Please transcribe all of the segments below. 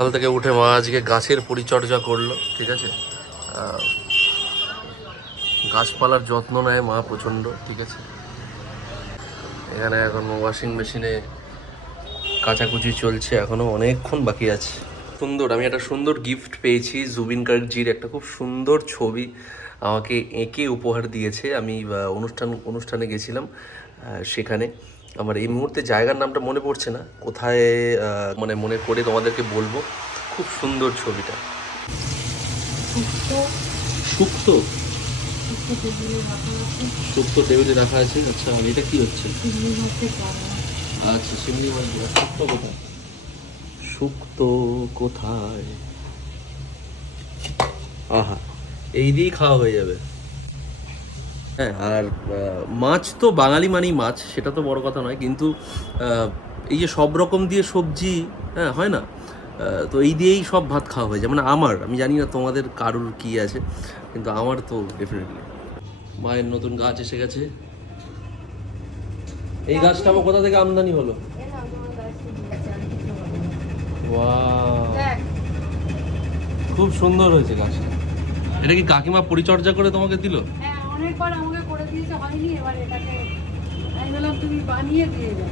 সকাল থেকে উঠে মা আজকে গাছের পরিচর্যা করলো, ঠিক আছে। গাছপালার যত্ন নেয় মা প্রচণ্ড, ঠিক আছে। এখানে এখন ওয়াশিং মেশিনে কাচাকুচি চলছে, এখনো অনেকক্ষণ বাকি আছে। সুন্দর, আমি একটা সুন্দর গিফট পেয়েছি। জুবিন গার্গজির একটা খুব সুন্দর ছবি আমাকে এঁকে উপহার দিয়েছে। আমি অনুষ্ঠানে গেছিলাম, সেখানে আমার এই মুহূর্তে জায়গার নামটা মনে পড়ছে না, কোথায় মানে মনে করে তোমাদেরকে বলবো। খুব সুন্দর ছবিটা। শুক্তো শুক্তো টেবিলে রাখা আছে। আচ্ছা, আর এটা কি হচ্ছে? আচ্ছা, চিংড়ি মাছ। শুক্তো কোথায়? শুক্তো কোথায়? আহা, এই দিয়েই খাওয়া হয়ে যাবে। হ্যাঁ, আর মাছ তো বাঙালি মানেই মাছ, সেটা তো বড় কথা নয়, কিন্তু এই যে সব রকম দিয়ে সবজি, হ্যাঁ, হয় না, তো এই দিয়েই সব ভাত খাওয়া হয়ে যায়। মানে আমি জানি না তোমাদের কারুর কি আছে, কিন্তু আমার তো ডেফিনেটলি। মায়ের নতুন গাছ এসে গেছে। এই গাছটা আমার কোথা থেকে আমদানি হলো? ওয়াও, খুব সুন্দর হয়েছে গাছটা। এটা কি কাকিমা পরিচর্যা করে তোমাকে দিল? হ্যাঁ, অনেকবার আমাকে করে দিয়েছে, হয়নি। এবার এটাকে আমি বললাম তুমি বানিয়ে দিয়ে যাও।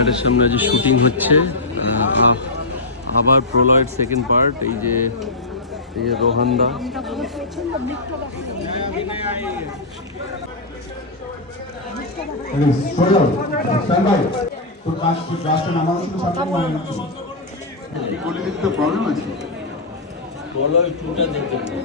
এর সামনে যে শুটিং হচ্ছে, আবার প্রলয়ের সেকেন্ড পার্ট। এই যে রোহানদা, প্রলয় টুটা দেখবেন না।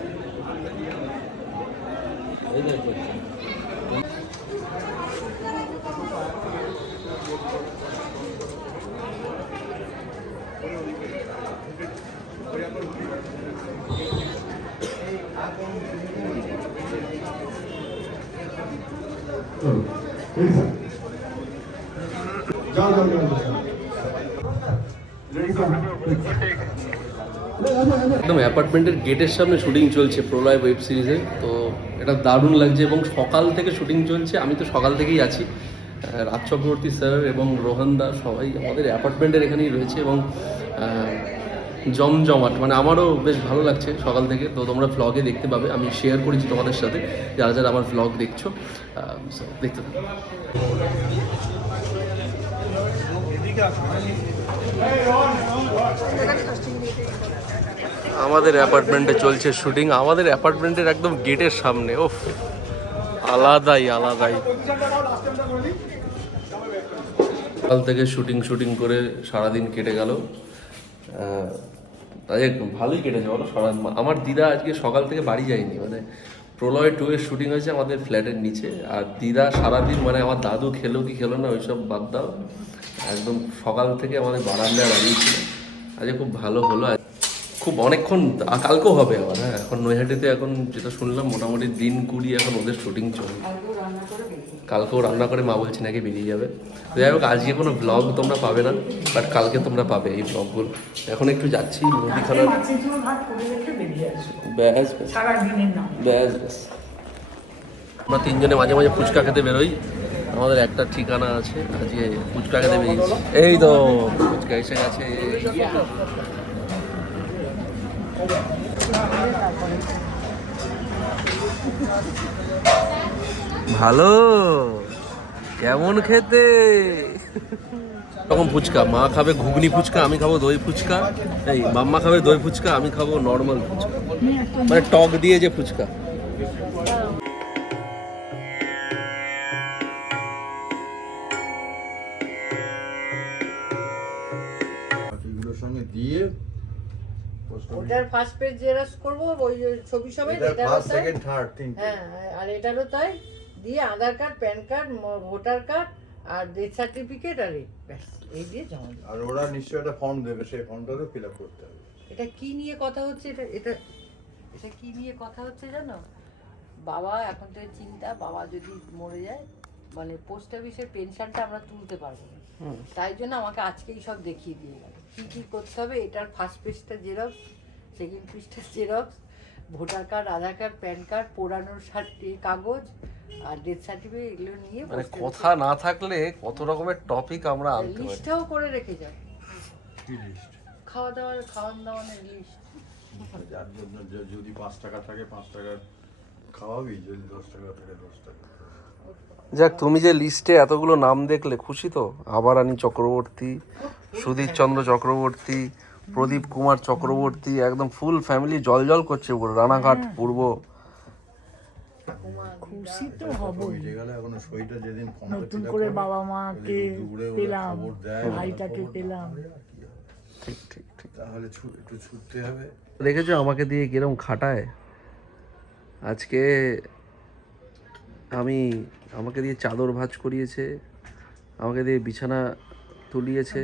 একদম অ্যাপার্টমেন্টের গেটের সামনে শুটিং চলছে প্রলয় ওয়েব সিরিজে। তো এটা দারুণ লাগছে, এবং সকাল থেকে শুটিং চলছে। আমি তো সকাল থেকেই আছি। রাজ চক্রবর্তী স্যার এবং রোহানদা সবাই আমাদের অ্যাপার্টমেন্টের এখানেই রয়েছে, এবং জমজমাট, মানে আমারও বেশ ভালো লাগছে সকাল থেকে। তো তোমরা ভ্লগে দেখতে পাবে, আমি শেয়ার করেছি তোমাদের সাথে, যারা যারা আমার ভ্লগ দেখছো, দেখতে পাবে। আমাদের অ্যাপার্টমেন্টে চলছে শুটিং, আমাদের অ্যাপার্টমেন্টের একদম গেটের সামনে। ওফ, আলাদাই। সকাল থেকে শুটিং করে সারাদিন কেটে গেল। তাই ভালোই কেটেছে বলো। আমার দিদা আজকে সকাল থেকে বাড়ি যায়নি, মানে প্রলয় 2 এর শুটিং হয়েছে আমাদের ফ্ল্যাটের নিচে। আর দিদা সারাদিন, মানে আমার দাদু খেলো কি খেলো না ওইসব বাদ দাও, একদম সকাল থেকে আমাদের বারান্দায় দাঁড়িয়েছিল। আজকে খুব ভালো হলো, খুব অনেকক্ষণ। কালকেও হবে আবার। হ্যাঁ, এখন নৈহাটিতে এখন যেটা শুনলাম মোটামুটি দিন 20 এখন ওদের শুটিং চলবে। কালকেও রান্না করে মা বলছে নাকি বেরিয়ে যাবে। যাই হোক, আজকে কোনো ব্লগ তোমরা পাবে না, বাট কালকে তোমরা পাবে এই ব্লগগুলো। এখন একটু যাচ্ছি মুদিখানার। ব্যাস ব্যাস। আমরা তিনজনে মাঝে মাঝে ফুচকা খেতে বেরোই। আমাদের একটা ঠিকানা আছে, আজকে ফুচকা খেতে বেরিয়েছি। এই তো ফুচকা এসে গেছে। ভালো, কেমন খেতে? তখন ফুচকা, মা খাবে ঘুগনি ফুচকা, আমি খাবো দই ফুচকা। এই মাম্মা খাবে দই ফুচকা, আমি খাবো নর্মাল ফুচকা, মানে টক দিয়ে যে ফুচকা। এগুলোর সঙ্গে দিয়ে ওটার ফার্স্ট পেজ জেরক্স করবো, ওই ছবি সমেত। এটা ফার্স্ট সেকেন্ড থার্ড তিনটে। হ্যাঁ, আর এটারও তাই দিয়ে Aadhaar card, PAN card, voter card আর ডেথ সার্টিফিকেট, আর ব্যাস, এই দিয়ে জমা দিই। আর ওরা নিশ্চয়ই একটা ফর্ম দেবে, সেই ফর্মটাও ফিল আপ করতে হবে। এটা কি নিয়ে কথা হচ্ছে? এটা কি নিয়ে কথা হচ্ছে জানো? বাবা এখন থেকে চিন্তা, বাবা যদি মরে যায় মানে পোস্ট অফিসের পেনশনটা আমরা তুলতে পারবো না। তাই জন্য আমাকে আজকেই সব দেখিয়ে দিয়ে গেল কী কী করতে হবে। এটার ফার্স্ট পেজটা জেরক্স, সেকেন্ড পেজটা জেরক্স, ভোটার কার্ড, আধার কার্ড, প্যান কার্ড, পোড়ানোর কাগজ আর ডেথ সার্টিফিকেট, এগুলো নিয়ে মানে কথা না থাকলে কত রকমের টপিক আমরা আনতে পারি। লিস্টটাও করে রেখে যাও, কি লিস্ট? খাওয়ান দাওয়ানের লিস্ট। যার জন্য যদি 5 টাকা থাকে 5 টাকা খাওয়াবি, যদি 10 টাকা থাকে 10 টাকা। যাক, তুমি যে লিস্টে এতগুলো নাম দেখলে খুশি তো? আবারানী চক্রবর্তী, সুধীর চন্দ্র চক্রবর্তী, প্রদীপ কুমার চক্রবর্তী, একদম ফুল ফ্যামিলি জল করছে পুরো রানাঘাট পূর্ব। খুশি তো হবো। হয়ে গেলে এখন সইটা যেদিন ফর্মটা নতুন fill up করে হবে, বাবা মাকে দৌড়ে ওরা পেলাম, খবর দেয়, ভাইটাকে খবর না পেলাম। হলে আর কি হবে? ঠিক ঠিক ঠিক। তাহলে একটু ছুটতে হবে। দেখেছো আমাকে দিয়ে কিরম খাটায় আজকে। আমাকে দিয়ে চাদর ভাঁজ করিয়েছে, আমাকে দিয়ে বিছানা তুলিয়েছে।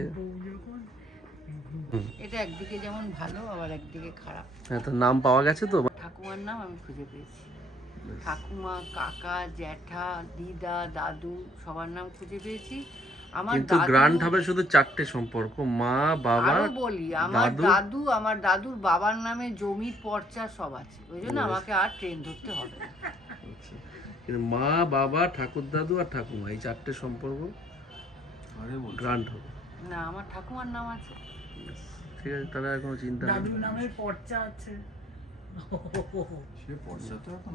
এটা একদিকে যেমন ভালো আবার একদিকে খারাপ। হ্যাঁ, তো নাম পাওয়া গেছে তো? ঠাকুমার নাম আমি খুঁজে পেয়েছি। ঠাকুমা, কাকা, জ্যাঠা, দিদা, দাদু সবার নাম খুঁজে পেয়েছি। আমার কিন্তু গ্রান্ট হবে শুধু 4টে সম্পর্ক, মা, বাবা, আরো বলি, আমার দাদুর বাবার নামে জমির পর্চা সব আছে, ওই জন্য আমাকে আর ট্রেন ধরতে হবে না। কিন্তু মা, বাবা, ঠাকুর দাদু আর ঠাকুমা, এই 4টে সম্পর্ক গ্রান্ট হবে। না, আমার ঠাকুমার নাম আছে। ঠিক আছে, তাহলে আর কোনো চিন্তা নেই। দাদুর নামে পর্চা আছে। সে পয়সা তো এখন